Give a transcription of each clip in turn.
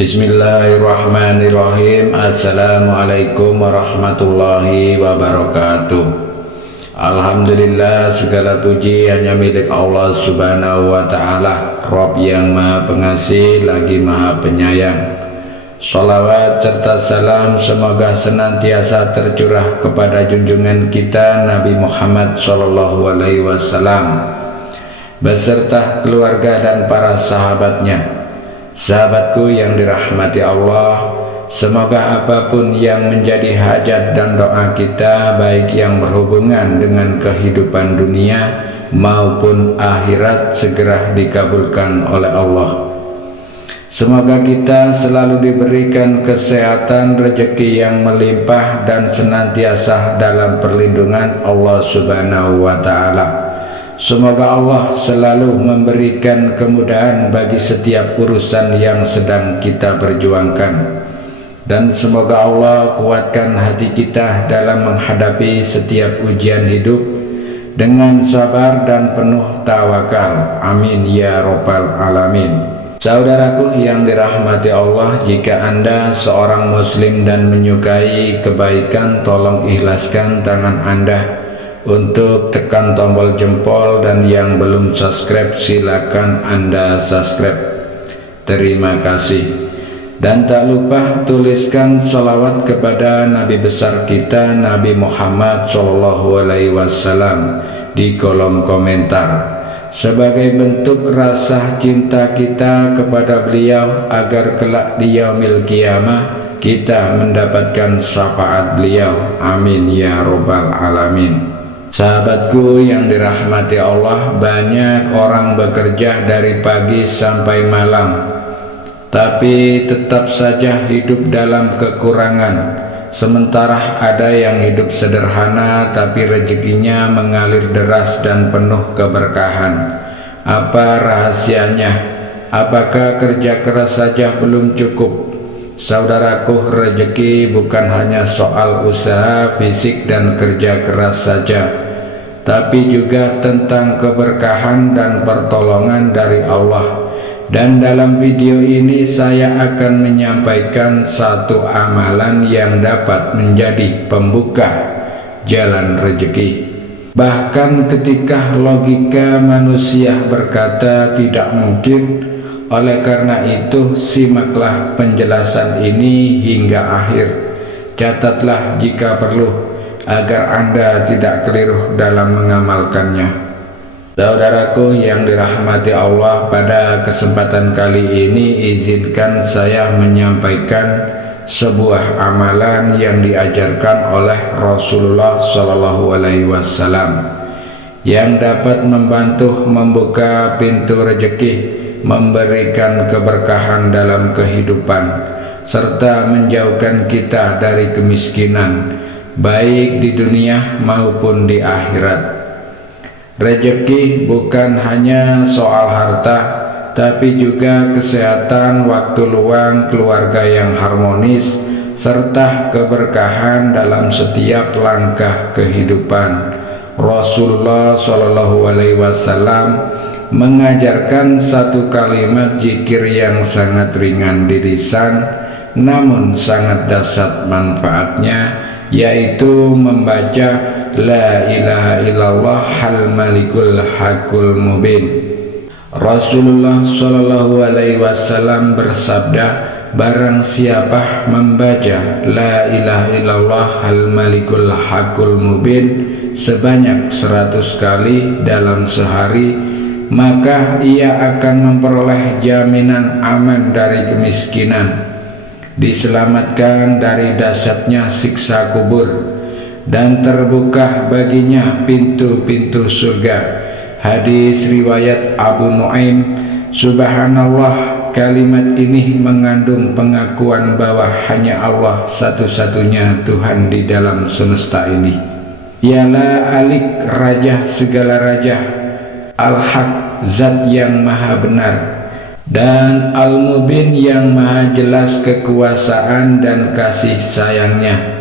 Bismillahirrahmanirrahim. Assalamualaikum warahmatullahi wabarakatuh. Alhamdulillah, segala puji hanya milik Allah subhanahu wa ta'ala, Rabb yang maha pengasih lagi maha penyayang. Salawat serta salam semoga senantiasa tercurah kepada junjungan kita Nabi Muhammad SAW beserta keluarga dan para sahabatnya. Sahabatku yang dirahmati Allah, semoga apapun yang menjadi hajat dan doa kita, baik yang berhubungan dengan kehidupan dunia maupun akhirat, segera dikabulkan oleh Allah. Semoga kita selalu diberikan kesehatan, rezeki yang melimpah, dan senantiasa dalam perlindungan Allah subhanahu wa ta'ala. Semoga Allah selalu memberikan kemudahan bagi setiap urusan yang sedang kita perjuangkan. Dan semoga Allah kuatkan hati kita dalam menghadapi setiap ujian hidup dengan sabar dan penuh tawakal. Amin ya rabbal alamin. Saudaraku yang dirahmati Allah, jika Anda seorang muslim dan menyukai kebaikan, tolong ikhlaskan tangan Anda untuk tekan tombol jempol, dan yang belum subscribe silakan Anda subscribe. Terima kasih. Dan tak lupa tuliskan salawat kepada Nabi besar kita Nabi Muhammad SAW di kolom komentar sebagai bentuk rasa cinta kita kepada beliau, agar kelak di yaumil qiyamah kita mendapatkan syafaat beliau. Amin ya rabbal alamin. Sahabatku yang dirahmati Allah, banyak orang bekerja dari pagi sampai malam, tapi tetap saja hidup dalam kekurangan. Sementara ada yang hidup sederhana tapi rezekinya mengalir deras dan penuh keberkahan. Apa rahasianya? Apakah kerja keras saja belum cukup? Saudaraku, rezeki bukan hanya soal usaha fisik dan kerja keras saja, tapi juga tentang keberkahan dan pertolongan dari Allah. Dan dalam video ini saya akan menyampaikan satu amalan yang dapat menjadi pembuka jalan rezeki. Bahkan ketika logika manusia berkata tidak mungkin. Oleh karena itu, simaklah penjelasan ini hingga akhir. Catatlah jika perlu, agar Anda tidak keliru dalam mengamalkannya. Saudaraku yang dirahmati Allah, pada kesempatan kali ini izinkan saya menyampaikan sebuah amalan yang diajarkan oleh Rasulullah SAW yang dapat membantu membuka pintu rezeki, memberikan keberkahan dalam kehidupan, serta menjauhkan kita dari kemiskinan, baik di dunia maupun di akhirat. Rezeki bukan hanya soal harta, tapi juga kesehatan, waktu luang, keluarga yang harmonis, serta keberkahan dalam setiap langkah kehidupan. Rasulullah SAW mengajarkan satu kalimat zikir yang sangat ringan di lisan, namun sangat dahsyat manfaatnya, yaitu membaca La ilaha illallah hal malikul hakul mubin. Rasulullah SAW bersabda, barang siapa membaca La ilaha illallah hal malikul hakul mubin sebanyak 100 kali dalam sehari, maka ia akan memperoleh jaminan aman dari kemiskinan, diselamatkan dari dahsyatnya siksa kubur, dan terbuka baginya pintu-pintu surga. Hadis riwayat Abu Nuaim. Subhanallah, kalimat ini mengandung pengakuan bahwa hanya Allah satu-satunya Tuhan di dalam semesta ini. Ialah Alik, Raja segala raja, Al-Haq, Zat yang maha benar, dan Al-Mubin yang maha jelas kekuasaan dan kasih sayangnya.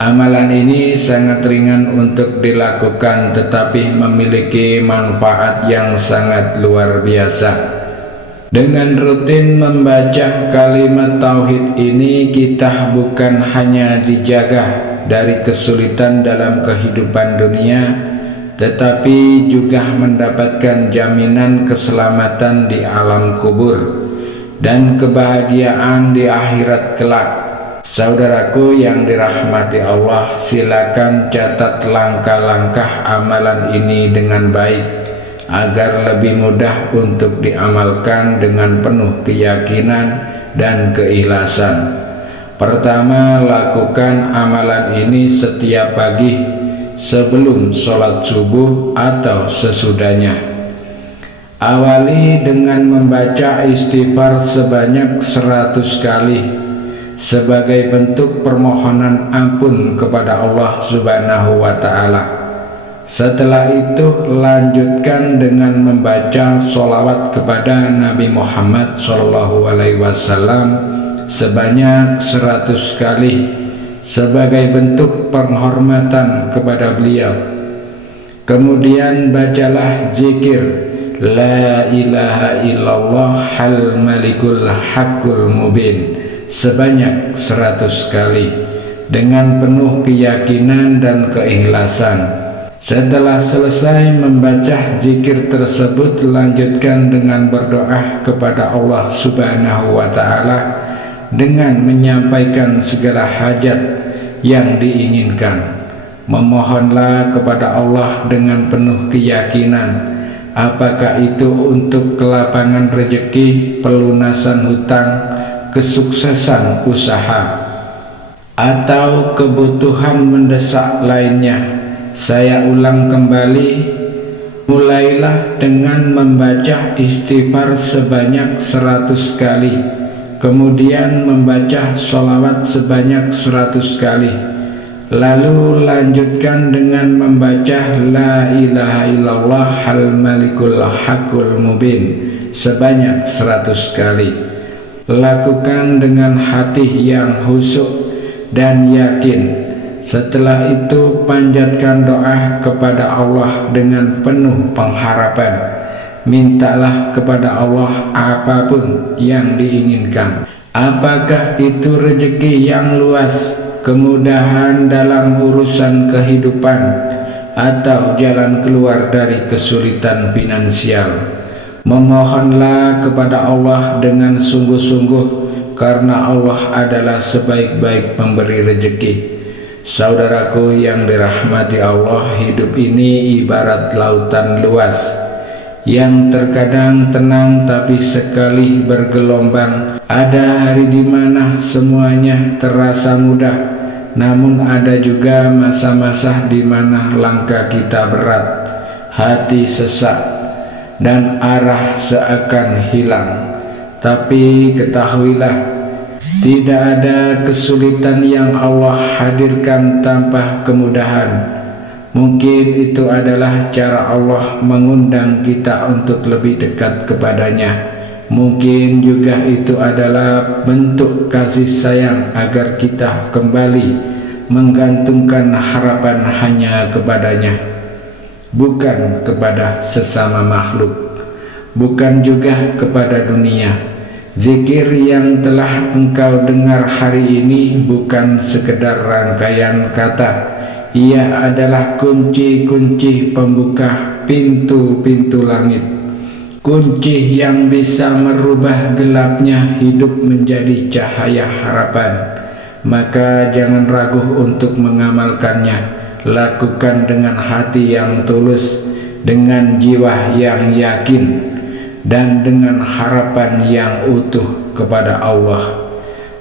Amalan ini sangat ringan untuk dilakukan, tetapi memiliki manfaat yang sangat luar biasa. Dengan rutin membaca kalimat tauhid ini, kita bukan hanya dijaga dari kesulitan dalam kehidupan dunia, tetapi juga mendapatkan jaminan keselamatan di alam kubur dan kebahagiaan di akhirat kelak. Saudaraku yang dirahmati Allah, silakan catat langkah-langkah amalan ini dengan baik agar lebih mudah untuk diamalkan dengan penuh keyakinan dan keikhlasan. Pertama, lakukan amalan ini setiap pagi sebelum sholat subuh atau sesudahnya. Awali dengan membaca istighfar sebanyak 100 kali sebagai bentuk permohonan ampun kepada Allah Subhanahu wa Ta'ala. Setelah itu, lanjutkan dengan membaca sholawat kepada Nabi Muhammad SAW sebanyak 100 kali sebagai bentuk penghormatan kepada beliau. Kemudian bacalah zikir La ilaha illallah hal malikul haqqul mubin sebanyak 100 kali dengan penuh keyakinan dan keikhlasan. Setelah selesai membaca zikir tersebut, lanjutkan dengan berdoa kepada Allah Subhanahu wa Ta'ala dengan menyampaikan segala hajat yang diinginkan. Memohonlah kepada Allah dengan penuh keyakinan, apakah itu untuk kelapangan rezeki, pelunasan hutang, kesuksesan usaha, atau kebutuhan mendesak lainnya. Saya ulang kembali, mulailah dengan membaca istighfar sebanyak 100 kali, kemudian membaca sholawat sebanyak 100 kali, lalu lanjutkan dengan membaca La ilaha illallah hal malikul haqqul mubin sebanyak 100 kali. Lakukan dengan hati yang khusyuk dan yakin. Setelah itu, panjatkan doa kepada Allah dengan penuh pengharapan. Mintalah kepada Allah apapun yang diinginkan. Apakah itu rezeki yang luas, kemudahan dalam urusan kehidupan, atau jalan keluar dari kesulitan finansial. Memohonlah kepada Allah dengan sungguh-sungguh, karena Allah adalah sebaik-baik pemberi rezeki. Saudaraku yang dirahmati Allah, hidup ini ibarat lautan luas yang terkadang tenang tapi sekali bergelombang. Ada hari di mana semuanya terasa mudah, namun ada juga masa-masa di mana langkah kita berat, hati sesak, dan arah seakan hilang. Tapi ketahuilah, tidak ada kesulitan yang Allah hadirkan tanpa kemudahan. Mungkin itu adalah cara Allah mengundang kita untuk lebih dekat kepadanya. Mungkin juga itu adalah bentuk kasih sayang agar kita kembali menggantungkan harapan hanya kepadanya, bukan kepada sesama makhluk, bukan juga kepada dunia. Zikir yang telah engkau dengar hari ini bukan sekedar rangkaian kata. Ia adalah kunci-kunci pembuka pintu-pintu langit, kunci yang bisa merubah gelapnya hidup menjadi cahaya harapan. Maka jangan ragu untuk mengamalkannya. Lakukan dengan hati yang tulus, dengan jiwa yang yakin, dan dengan harapan yang utuh kepada Allah.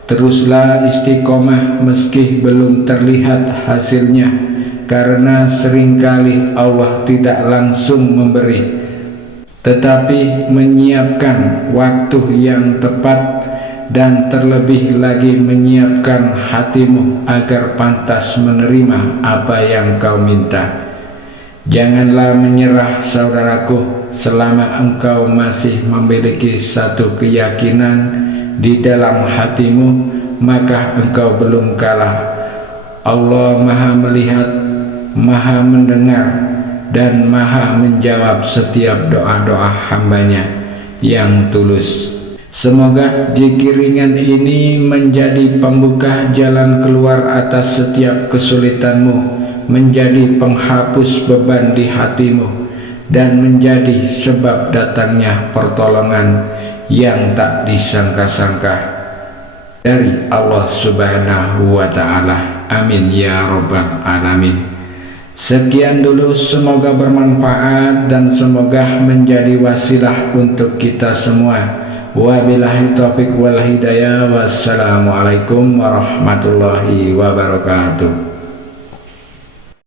Teruslah istiqomah meski belum terlihat hasilnya, karena seringkali Allah tidak langsung memberi, tetapi menyiapkan waktu yang tepat, dan terlebih lagi menyiapkan hatimu agar pantas menerima apa yang kau minta. Janganlah menyerah, saudaraku, selama engkau masih memiliki satu keyakinan di dalam hatimu, maka engkau belum kalah. Allah Maha melihat, Maha mendengar, dan Maha menjawab setiap doa-doa hambanya. yang tulus. Semoga zikir ringan ini menjadi pembuka jalan keluar atas setiap kesulitanmu, menjadi penghapus beban di hatimu, dan menjadi sebab datangnya pertolongan yang tak disangka-sangka dari Allah Subhanahu wa Ta'ala. Amin ya Rabbal Alamin. Sekian dulu, semoga bermanfaat dan semoga menjadi wasilah untuk kita semua. Wabillahi taufiq wal hidayah. Wassalamualaikum warahmatullahi wabarakatuh.